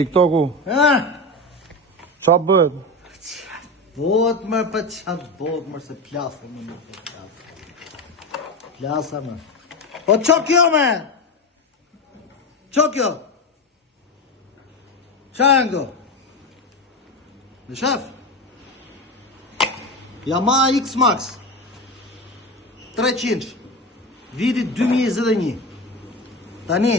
TikToku. Qa bëhet? Bëhet më për qatë bëhet më se plasë më në për plasë. Plasa më. Po qo kjo me? Qo kjo? Qa e në këto? Në shef? Yamaha X-Max 300 vitit 2021. Tani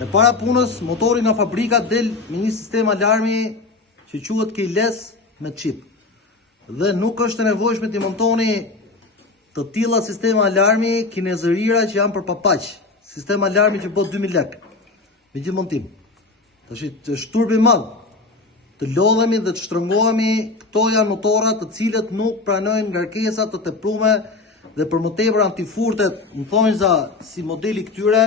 e para punës motori nga fabrika del me një sistem alarmi që quhet keyless me chip. Dhe nuk është e nevojshme të montoni të tilla sistema alarmi kinezërira që janë për papaq. Sistem alarmi që bot 2000 lek me gjithë montim. Tash është turbi i madh. Të lodhemi dhe të shtrëngohemi, këto janë motora të cilët nuk pranojnë ngarkesa të tepruara dhe për më tepër antifurtet, më thonë za si modeli këtyre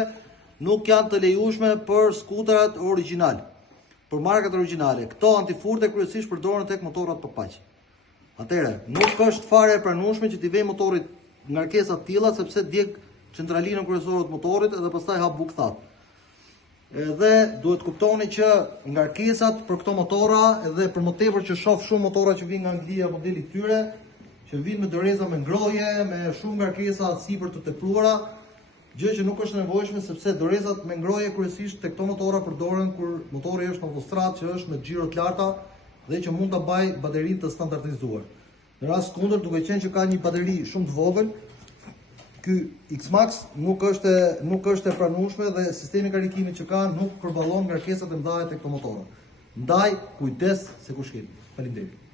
nuk janë të lejueshme për skuterat origjinal, për markat origjinale. Këto antifurte kryesisht përdoren tek motorat papaq. Atëherë, nuk është fare e pranueshme që t'i vej motorit ngarkesa të tilla sepse djeg centralinën kryesore të motorit dhe pastaj hap bukë. Edhe duhet kuptoni që ngarkesat për këto motora edhe për më tepër që shoh shumë motora që vijnë nga Anglia modeli këtyre, që vijnë me doreza me ngrohje, me shumë ngarkesa sipër të tepruara, gjë që nuk është nevojshme sepse dorezat me ngrohje kryesisht tek këto motora përdoren kur motori është në autostradë që është me xhiro të larta dhe që mund ta bajë baterinë të standardizuar. Në rast kundër, duke qenë që ka një bateri shumë të vogël, ky X-Max nuk është e pranueshme dhe sistemi karikimit që ka nuk përballon ngarkesat e mëdha tek këto motora. Ndaj kujdes se ku shkel. Faleminderit.